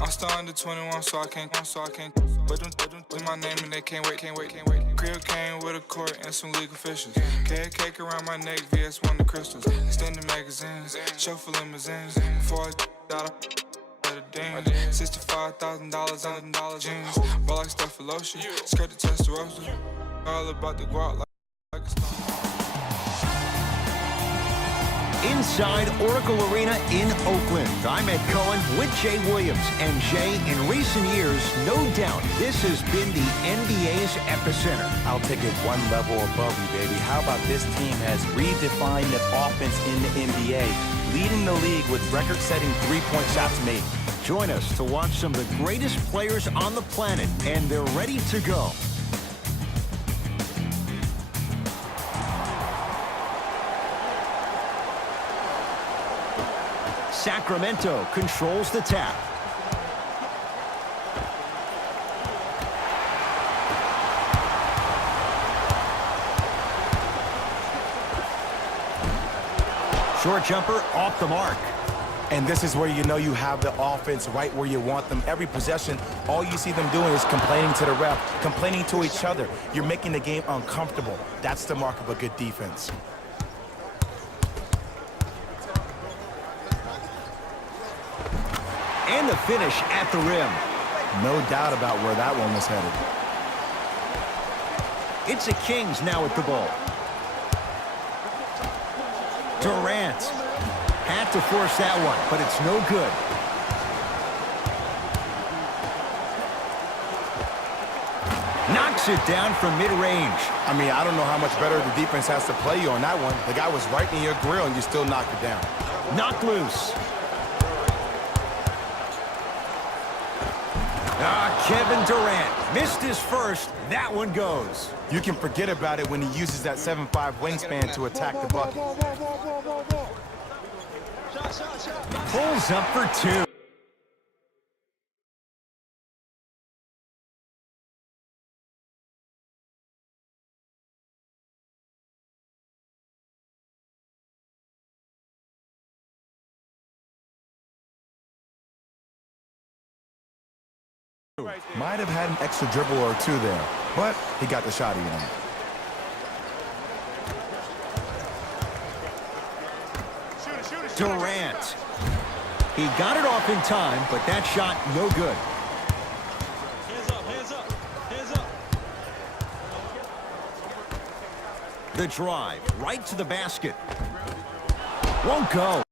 I'm still under 21, so I can't. But them do my name and they can't wait. Crib came with a court and some legal officials. Cake around my neck, VS1 the crystals. Extended magazines, chauffeur limousines. Before I got $65,000 on the jeans. Ball like stuff for lotion. Skirt the Testarossa. All about the guap like a stone. Inside Oracle Arena in Oakland, I'm Ed Cohen with Jay Williams. And Jay, in recent years, no doubt, this has been the NBA's epicenter. I'll take it one level above you, baby. How about this team has redefined the offense in the NBA, leading the league with record-setting three-point shots made. Join us to watch some of the greatest players on the planet, and they're ready to go. Sacramento controls the tap. Short jumper off the mark. And this is where you know you have the offense right where you want them. Every possession, all you see them doing is complaining to the ref, complaining to each other. You're making the game uncomfortable. That's the mark of a good defense. And the finish at the rim. No doubt about where that one was headed. It's the Kings now at the ball. Durant had to force that one, but it's no good. Knocks it down from mid-range. I mean, I don't know how much better the defense has to play you on that one. The guy was right in your grill, and you still knocked it down. Knocked loose. Kevin Durant missed his first. That one goes. You can forget about it when he uses that 7'5" wingspan to attack the bucket. Pulls up for two. Might have had an extra dribble or two there, but he got the shot even. Durant. He got it off in time, but that shot no good. Hands up. The drive right to the basket. Won't go.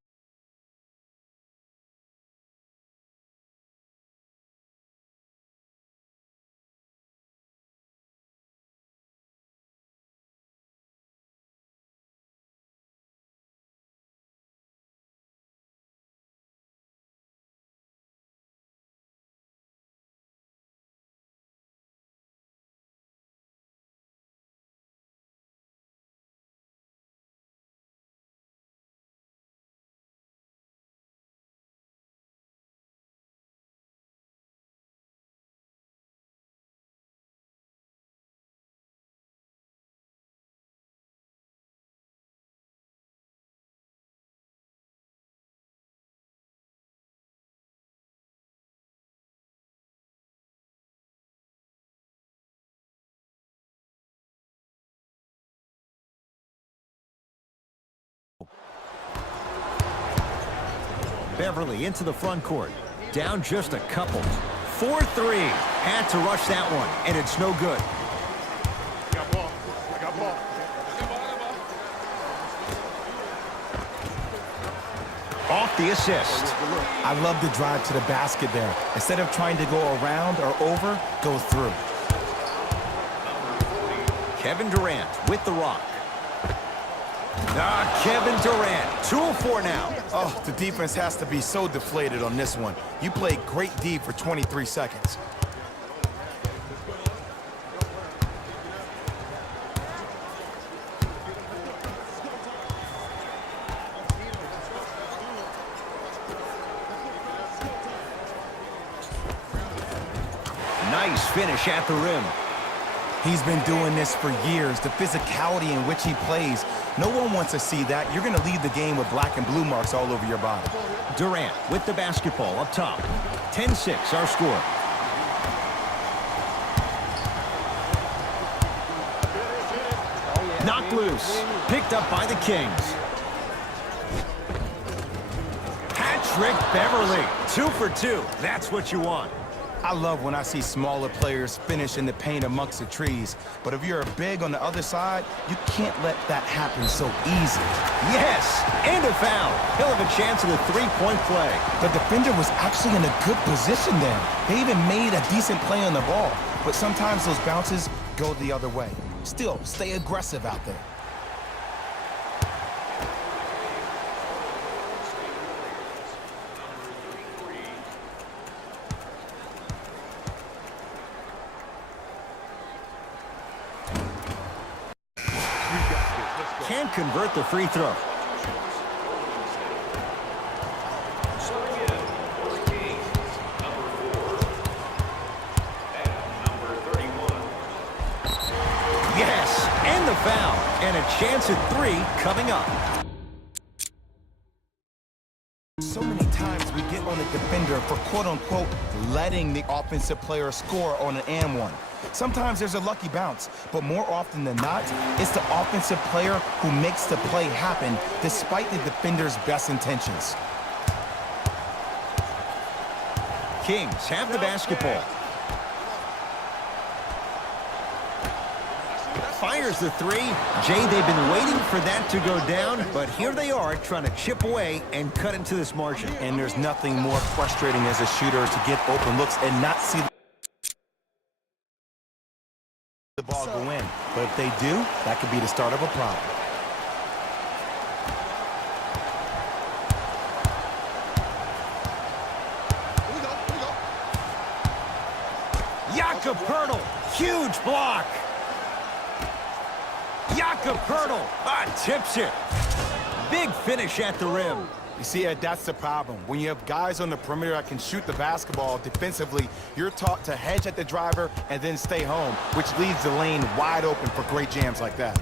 Beverly into the front court. Down just a couple. 4-3. Had to rush that one, and it's no good. I got ball. Off the assist. I love the drive to the basket there. Instead of trying to go around or over, go through. Kevin Durant with the rock. Kevin Durant, 2 of 4 now. Oh, the defense has to be so deflated on this one. You played great D for 23 seconds. Nice finish at the rim. He's been doing this for years. The physicality in which he plays, no one wants to see that. You're going to leave the game with black and blue marks all over your body. Durant with the basketball up top. 10-6 our score. Knocked loose. Picked up by the Kings. Patrick Beverley. 2 for 2. That's what you want. I love when I see smaller players finish in the paint amongst the trees. But if you're big on the other side, you can't let that happen so easy. Yes, and a foul. He'll have a chance at a three-point play. The defender was actually in a good position there. They even made a decent play on the ball. But sometimes those bounces go the other way. Still, stay aggressive out there. Can't convert the free throw. Yes, and the foul. And a chance at 3 coming up. So many times we get on a defender for quote-unquote letting the offensive player score on an and one. Sometimes there's a lucky bounce, but more often than not, it's the offensive player who makes the play happen despite the defender's best intentions. Kings have the basketball. Fires the 3. Jay, they've been waiting for that to go down, but here they are trying to chip away and cut into this margin. And there's nothing more frustrating as a shooter to get open looks and not see the ball go in. But if they do, that could be the start of a problem. Jakob Poeltl, huge block. Jakob Poeltl, tips it. Big finish at the rim. You see, Ed, that's the problem. When you have guys on the perimeter that can shoot the basketball defensively, you're taught to hedge at the driver and then stay home, which leaves the lane wide open for great jams like that.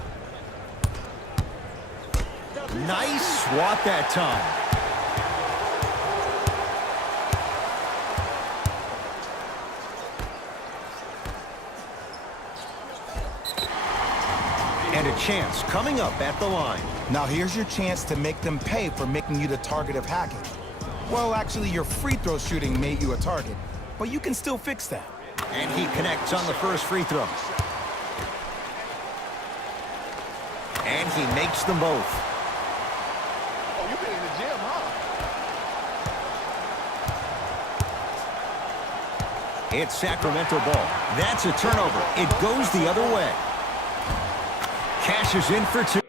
Nice swat that time. And a chance coming up at the line. Now here's your chance to make them pay for making you the target of hacking. Well, actually, your free throw shooting made you a target, but you can still fix that. And he connects on the first free throw. And he makes them both. Oh, you've been in the gym, huh? It's Sacramento ball. That's a turnover. It goes the other way. Cashes in for 2.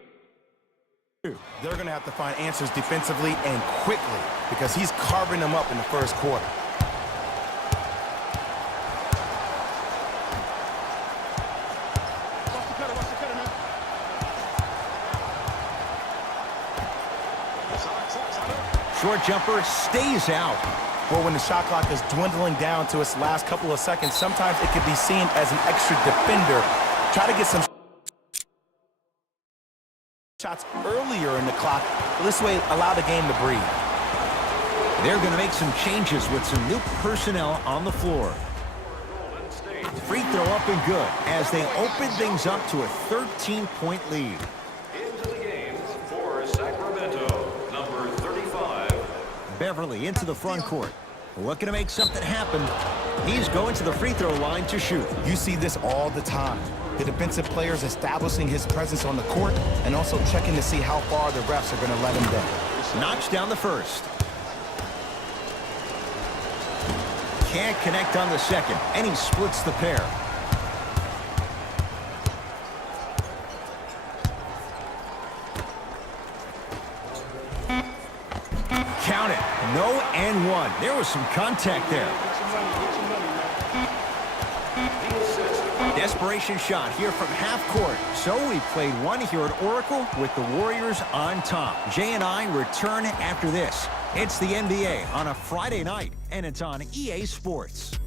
They're going to have to find answers defensively and quickly because he's carving them up in the first quarter. Watch the cutter, man. Short jumper stays out. Well, when the shot clock is dwindling down to its last couple of seconds, sometimes it can be seen as an extra defender. Try to get some shots earlier in the clock. This way, allow the game to breathe. They're going to make some changes with some new personnel on the floor. Free throw up and good as they open things up to a 13-point lead. Into the game for Sacramento, number 35. Beverley into the front court. Looking to make something happen. He's going to the free throw line to shoot. You see this all the time. The defensive players establishing his presence on the court and also checking to see how far the refs are going to let him go. Knocks down the first. Can't connect on the second, and he splits the pair. Count it. No and one. There was some contact there. Desperation shot here from half court. So we played one here at Oracle with the Warriors on top. Jay and I return after this. It's the NBA on a Friday night, and it's on EA Sports.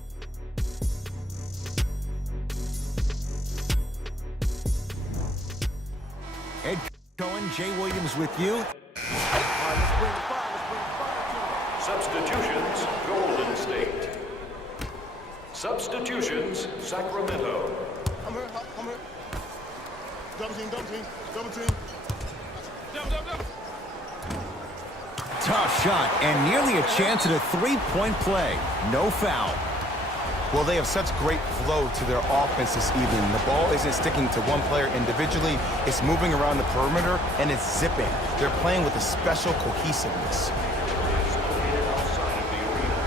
Ed Cohen, Jay Williams with you. Substitutions, Golden State. Substitutions, Sacramento. I'm here. I'm here. Double team, double team, double team. Double. Tough shot and nearly a chance at a three-point play. No foul. Well, they have such great flow to their offense this evening. The ball isn't sticking to one player individually. It's moving around the perimeter, and it's zipping. They're playing with a special cohesiveness. Is located outside of the arena.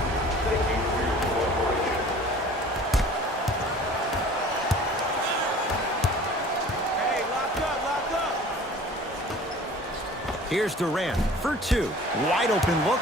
Thank you for your cooperation. Hey, locked up. Here's Durant for two. Wide open look.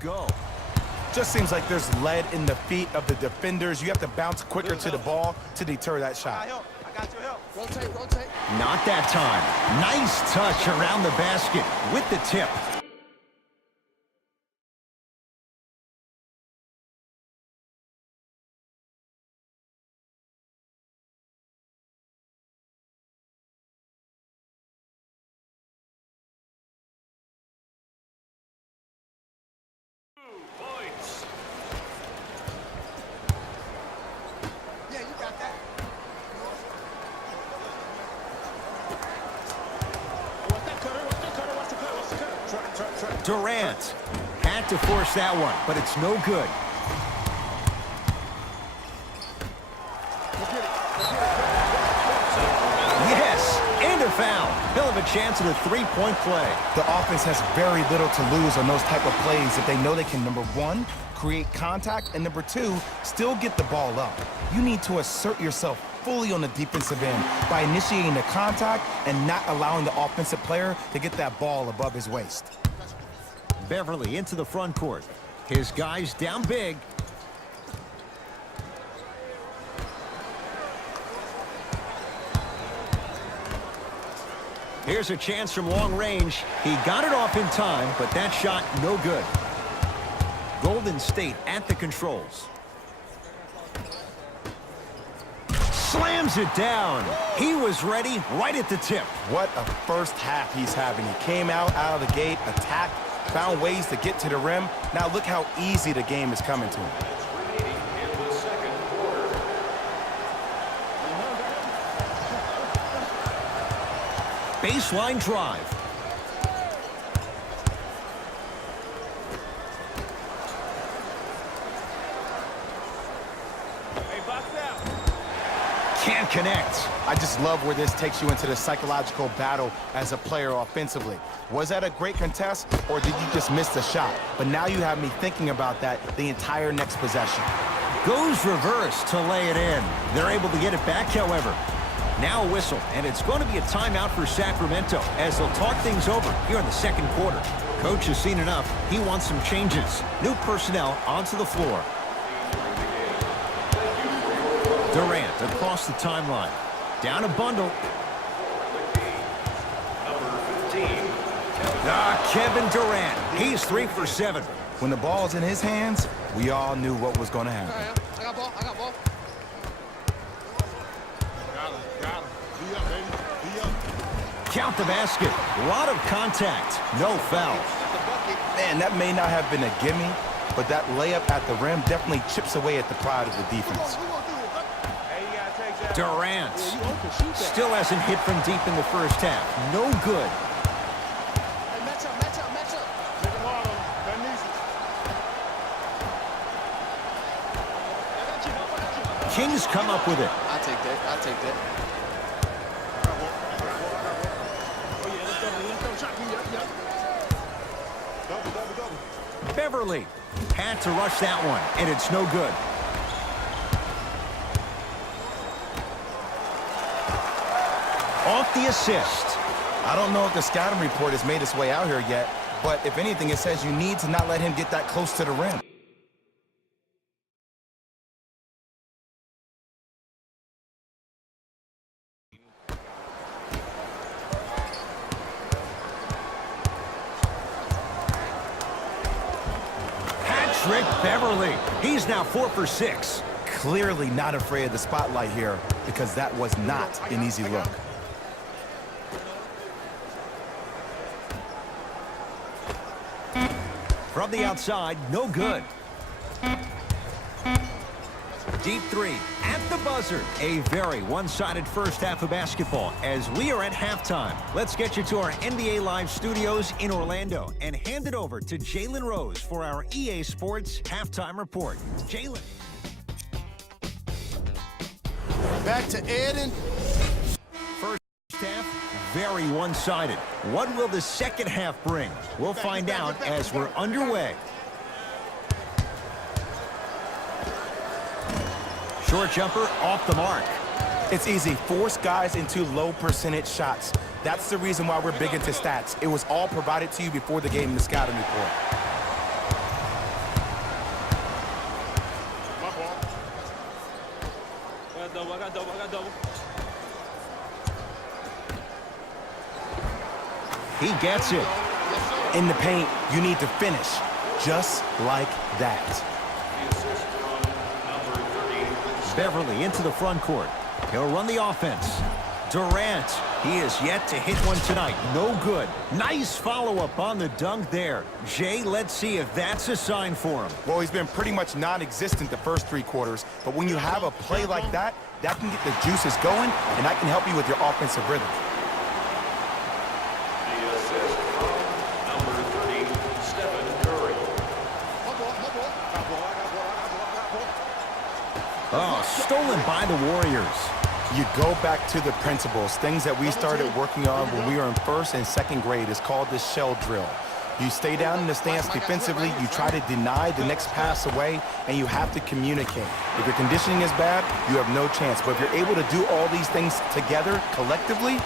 Go. Just seems like there's lead in the feet of the defenders. You have to bounce quicker to the ball to deter that shot. I got your help. Rotate. Not that time. Nice touch around the basket with the tip. Points. Yeah, you got that. What's that cutter? Try. Durant had to force that one, but it's no good. Yes, and a foul. He'll have a chance at a three-point play. The offense has very little to lose on those type of plays if they know they can, number one, create contact, and number two, still get the ball up. You need to assert yourself fully on the defensive end by initiating the contact and not allowing the offensive player to get that ball above his waist. Beverly into the front court. His guys down big. Here's a chance from long range. He got it off in time, but that shot no good. Golden State at the controls. Slams it down. He was ready right at the tip. What a first half he's having. He came out of the gate, attacked, found ways to get to the rim. Now look how easy the game is coming to him. It's remaining in the second quarter. Baseline drive. Hey, box out. Can't connect. I just love where this takes you into the psychological battle as a player offensively. Was that a great contest, or did you just miss the shot? But now you have me thinking about that the entire next possession. Goes reverse to lay it in. They're able to get it back, however. Now a whistle, and it's going to be a timeout for Sacramento as they'll talk things over here in the second quarter. Coach has seen enough. He wants some changes. New personnel onto the floor. Durant across the timeline. Down a bundle. Number 15. Kevin Durant. He's 3 for 7. When the ball's in his hands, we all knew what was going to happen. I got ball. Got him. Be up, baby. Be up. Count the basket. A lot of contact. No foul. Man, that may not have been a gimme, but that layup at the rim definitely chips away at the pride of the defense. Hey, you gotta take that. Durant Yeah, you open. Shoot that. still hasn't hit from deep in the first half. No good. Hey, match up. Make it hard on him. That needs it. I got you. Kings come up with it. I'll take that. Oh, yeah, let's double. Shot. Yep. Double. Beverly had to rush that one, and it's no good. Off the assist. I don't know if the scouting report has made its way out here yet, but if anything, it says you need to not let him get that close to the rim. Patrick Beverly. He's now 4 for 6. Clearly not afraid of the spotlight here because that was not an easy look. From the outside, no good. Deep three at the buzzer. A very one-sided first half of basketball as we are at halftime. Let's get you to our NBA Live studios in Orlando and hand it over to Jalen Rose for our EA Sports halftime report. Jalen. Back to Eden. First half, very one-sided. What will the second half bring? We'll find out as we're underway. Short jumper off the mark. It's easy. Force guys into low percentage shots. That's the reason why we're big into stats. It was all provided to you before the game in the scouting report. My ball. I got double. He gets it. In the paint, you need to finish just like that. The assist from number 30. Beverly into the front court. He'll run the offense. Durant, he is yet to hit one tonight. No good. Nice follow-up on the dunk there. Jay, let's see if that's a sign for him. Well, he's been pretty much non-existent the first 3 quarters, but when you have a play like that, that can get the juices going, and that can help you with your offensive rhythm. The assist from number 30, Stephen Curry. My ball. Oh, stolen by the Warriors. You go back to the principles, things that we started working on when we were in 1st and 2nd grade. It's called the shell drill. You stay down in the stance defensively, you try to deny the next pass away, and you have to communicate. If your conditioning is bad, you have no chance. But if you're able to do all these things together, collectively,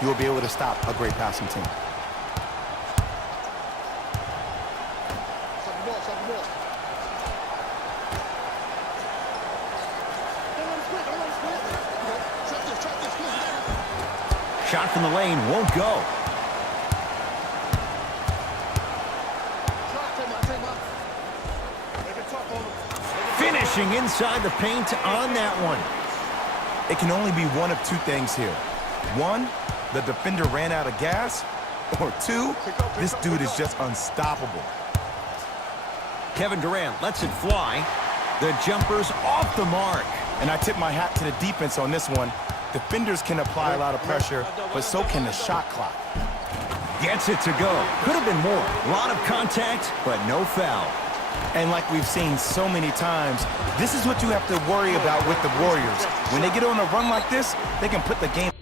you will be able to stop a great passing team. Stop the ball. Don't let him split. Trap this, please. Shot from the lane won't go. Take my. Make it tough on him. Finishing inside the paint on that one. It can only be one of 2 things here. 1, the defender ran out of gas, or 2, this dude is just unstoppable. Kevin Durant lets it fly. The jumper's off the mark. And I tip my hat to the defense on this one. Defenders can apply a lot of pressure, but so can the shot clock. Gets it to go. Could have been more. A lot of contact, but no foul. And like we've seen so many times, this is what you have to worry about with the Warriors. When they get on a run like this, they can put the game.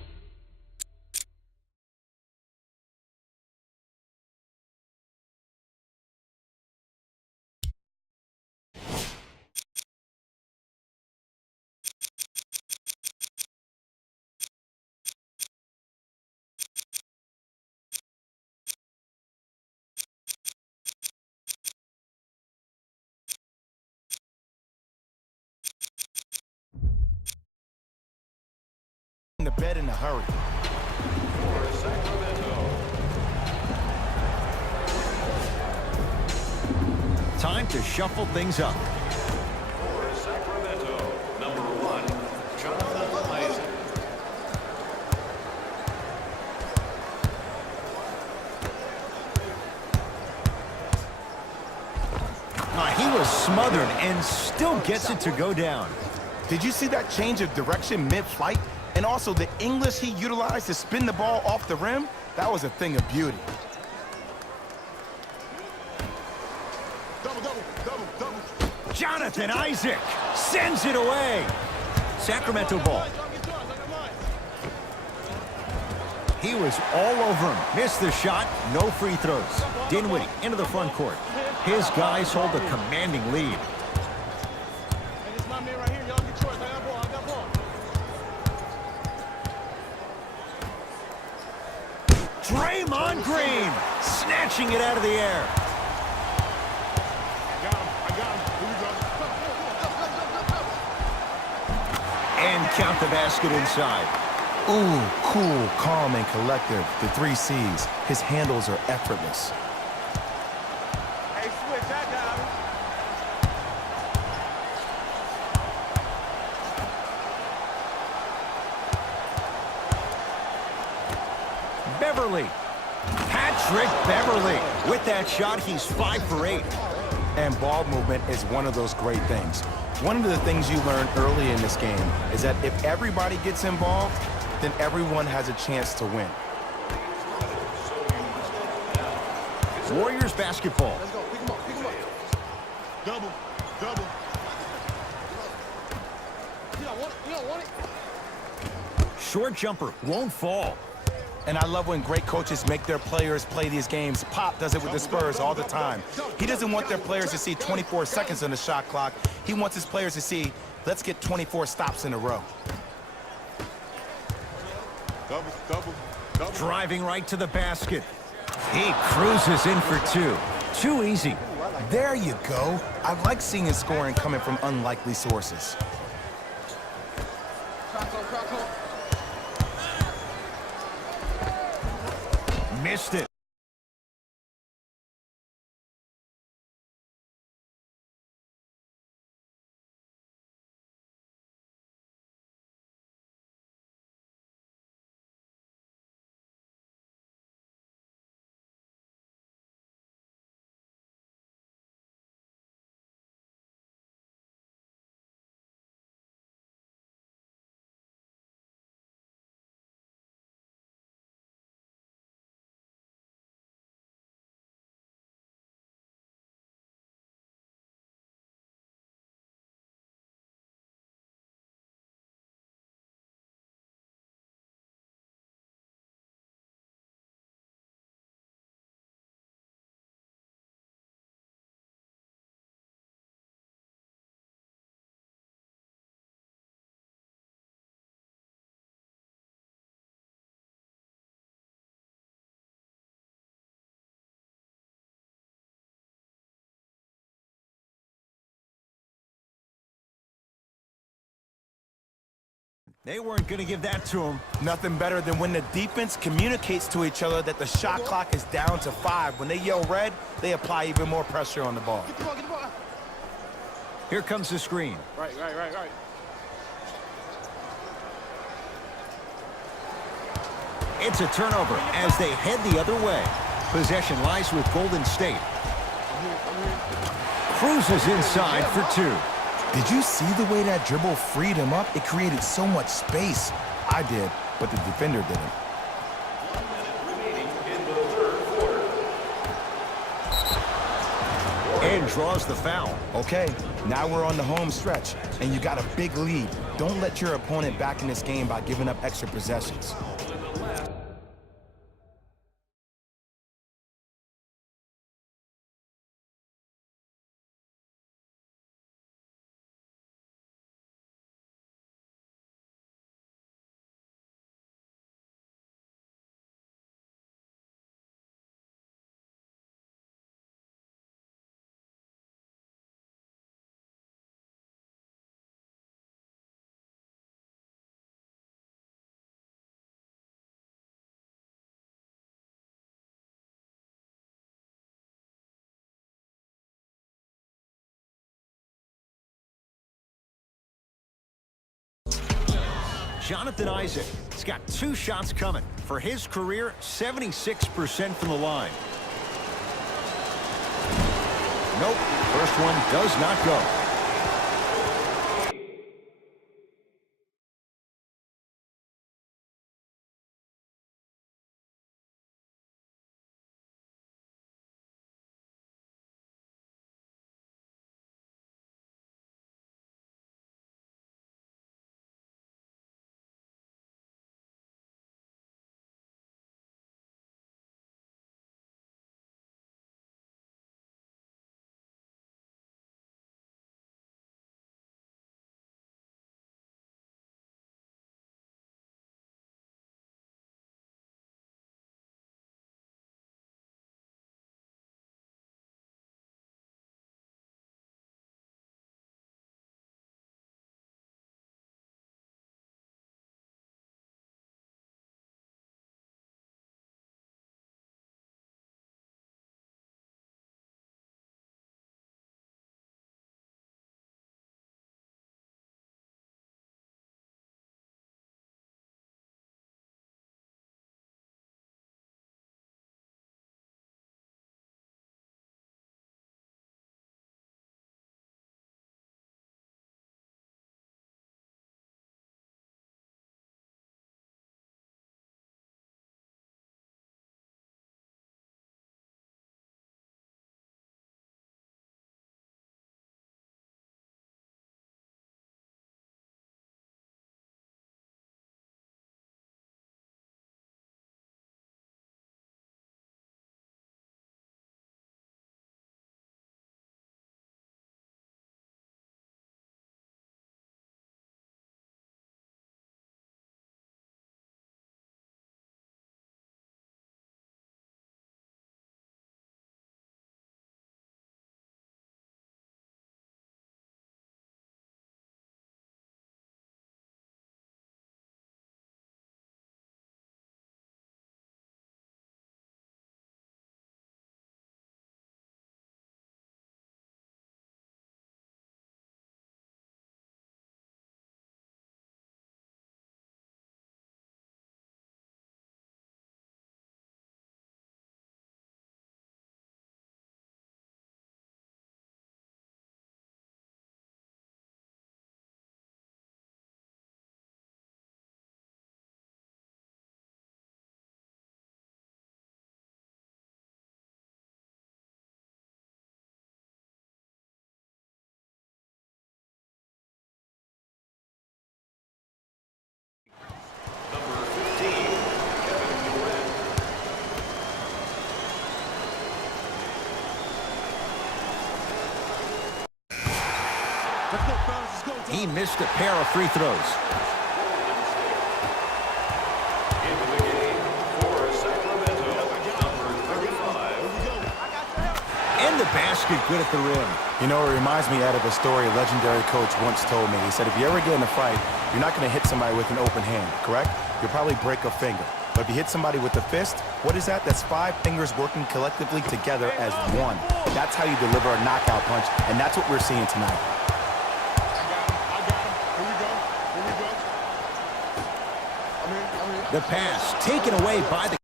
In the bed in a hurry. For Sacramento. Time to shuffle things up. For Sacramento, number 1, Jonathan Isaac. He was smothered and still gets it to go down. Did you see that change of direction mid-flight? And also the English he utilized to spin the ball off the rim? That was a thing of beauty. Double. Jonathan Isaac sends it away. Sacramento ball. He was all over him. Missed the shot. No free throws. Dinwiddie into the front court. His guys hold a commanding lead. And it's my man right here. Y'all get yours. I got ball. I got ball. Draymond Green snatching it out of the air. Got him. I got him. Here we go. And count the basket inside. Ooh, cool, calm, and collective. The 3 C's. His handles are effortless. Hey, switch. I got him. Beverly. Patrick Beverly. With that shot, he's 5 for 8. And ball movement is one of those great things. One of the things you learn early in this game is that if everybody gets involved, then everyone has a chance to win. Warriors basketball. Let's go. Pick him up. Pick him up. Double. Double. You don't want it. You don't want it. Short jumper won't fall. And I love when great coaches make their players play these games. Pop does it with the Spurs all the time. He doesn't want their players to see 24 seconds on the shot clock. He wants his players to see, let's get 24 stops in a row. Double. Double. Double. Driving right to the basket. He cruises in for 2. Too easy. There you go. I like seeing his scoring coming from unlikely sources. Missed it. They weren't going to give that to him. Nothing better than when the defense communicates to each other that the shot clock is down to 5. When they yell red, they apply even more pressure on the ball. Get the ball. Get the ball. Here comes the screen. Right. It's a turnover as they head the other way. Possession lies with Golden State. Cruises inside for 2. Did you see the way that dribble freed him up? It created so much space. I did, but the defender didn't. Remaining in the third quarter. And draws the foul. Okay, now we're on the home stretch, and you got a big lead. Don't let your opponent back in this game by giving up extra possessions. Jonathan Isaac has got 2 shots coming. For his career, 76% from the line. Nope, first one does not go. He missed a pair of free throws. Into the game for Sacramento, number 35. And the basket good at the rim. You know, it reminds me, Ed, of a story a legendary coach once told me. He said, if you ever get in a fight, you're not going to hit somebody with an open hand, correct? You'll probably break a finger. But if you hit somebody with a fist, what is that? That's 5 fingers working collectively together as one. That's how you deliver a knockout punch, and that's what we're seeing tonight. I got him. Here we go. Here we go. I'm in. The pass taken away by the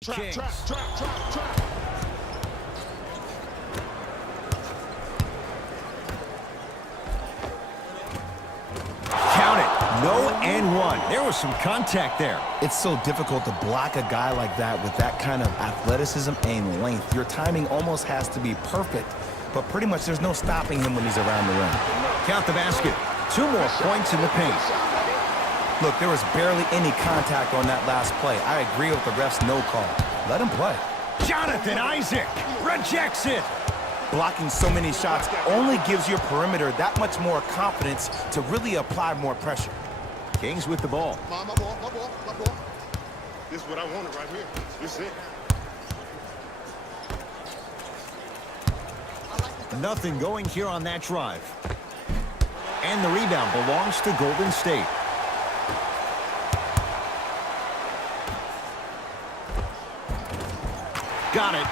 Kings. Trap. Count it. No and one. There was some contact there. It's so difficult to block a guy like that with that kind of athleticism and length. Your timing almost has to be perfect, but pretty much there's no stopping him when he's around the rim. Count the basket. 2 more points in the paint. Look, there was barely any contact on that last play. I agree with the ref's no call. Let him play. Jonathan Isaac rejects it. Blocking so many shots only gives your perimeter that much more confidence to really apply more pressure. Kings with the ball. My ball. This is what I wanted right here. This is it. Nothing going here on that drive. And the rebound belongs to Golden State. Got it.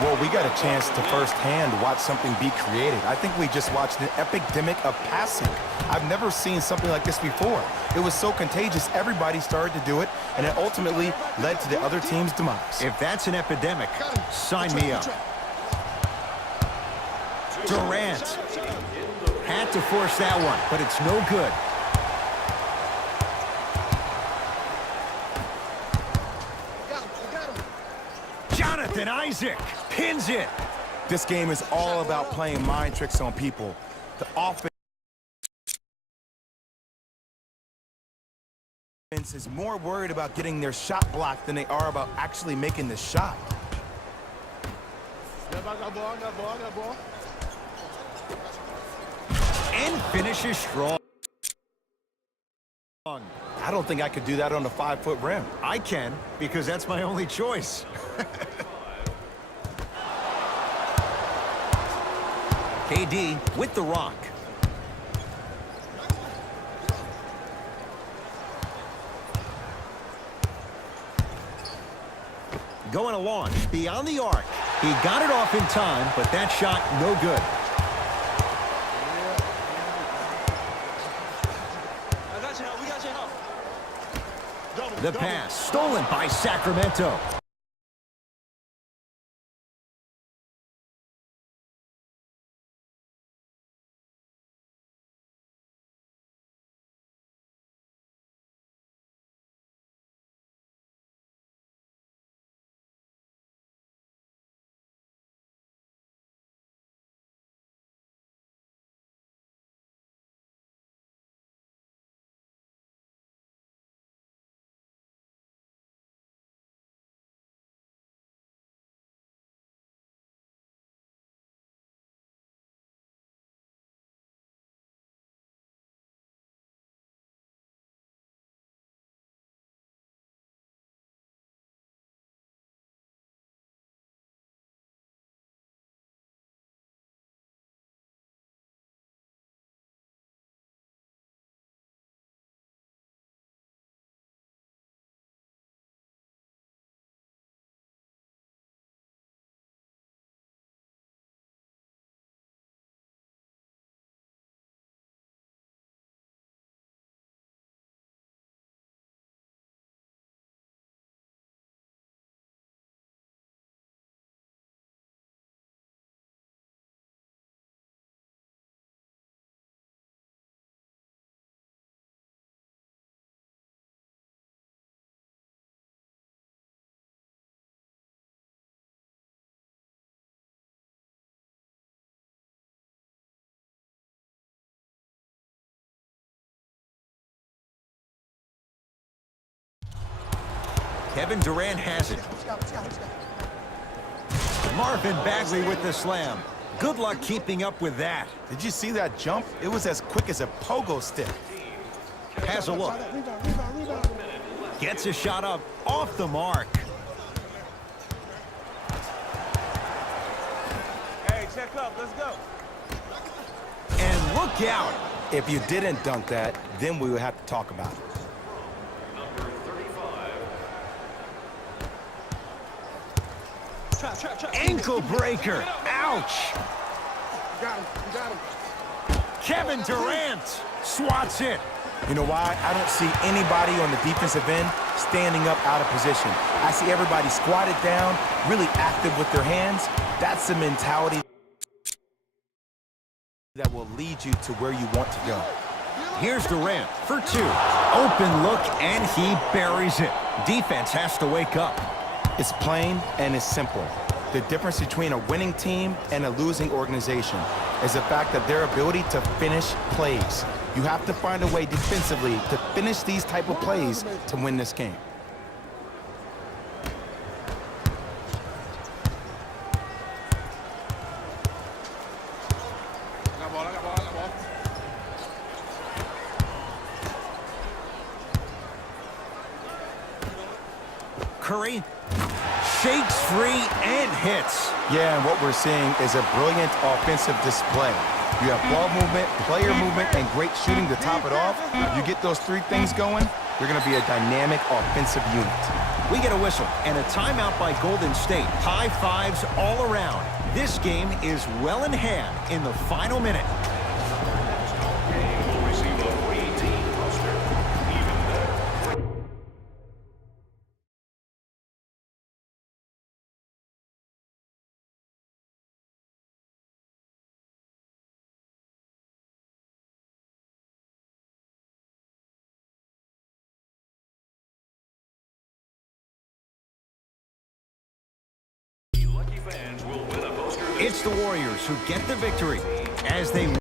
Well, we got a chance to firsthand watch something be created. I think we just watched an epidemic of passing. I've never seen something like this before. It was so contagious, everybody started to do it, and it ultimately led to the other team's demise. If that's an epidemic, sign me up. Durant had to force that one, but it's no good. Jonathan Isaac pins it. This game is all about playing mind tricks on people. The offense is more worried about getting their shot blocked than they are about actually making the shot. I got ball. And finishes strong. I don't think I could do that on a 5-foot rim. I can, because that's my only choice. KD with the rock. Going to launch beyond the arc. He got it off in time, but that shot no good. The pass stolen by Sacramento. Kevin Durant has it. Marvin Bagley with the slam. Good luck keeping up with that. Did you see that jump? It was as quick as a pogo stick. Has a look. Gets a shot up off the mark. Hey, check up. Let's go. And look out. If you didn't dunk that, then we would have to talk about it. Number 35. Ankle breaker. Ouch. You got him. You got him. Kevin Durant swats it. You know why? I don't see anybody on the defensive end standing up out of position. I see everybody squatted down, really active with their hands. That's the mentality that will lead you to where you want to go. Here's Durant for two. Open look, and he buries it. Defense has to wake up. It's plain and it's simple. The difference between a winning team and a losing organization is the fact that their ability to finish plays. You have to find a way defensively to finish these type of plays to win this game. I got ball. I got ball. I got ball. Curry shakes free and hits. Yeah, and what we're seeing is a brilliant offensive display. You have ball movement, player movement, and great shooting to top it off. You get those three things going, you're going to be a dynamic offensive unit. We get a whistle and a timeout by Golden State. High fives all around. This game is well in hand in the final minute. Game will receive a free team poster. Even better. Lucky fans will win a poster. It's the Warriors who get the victory as they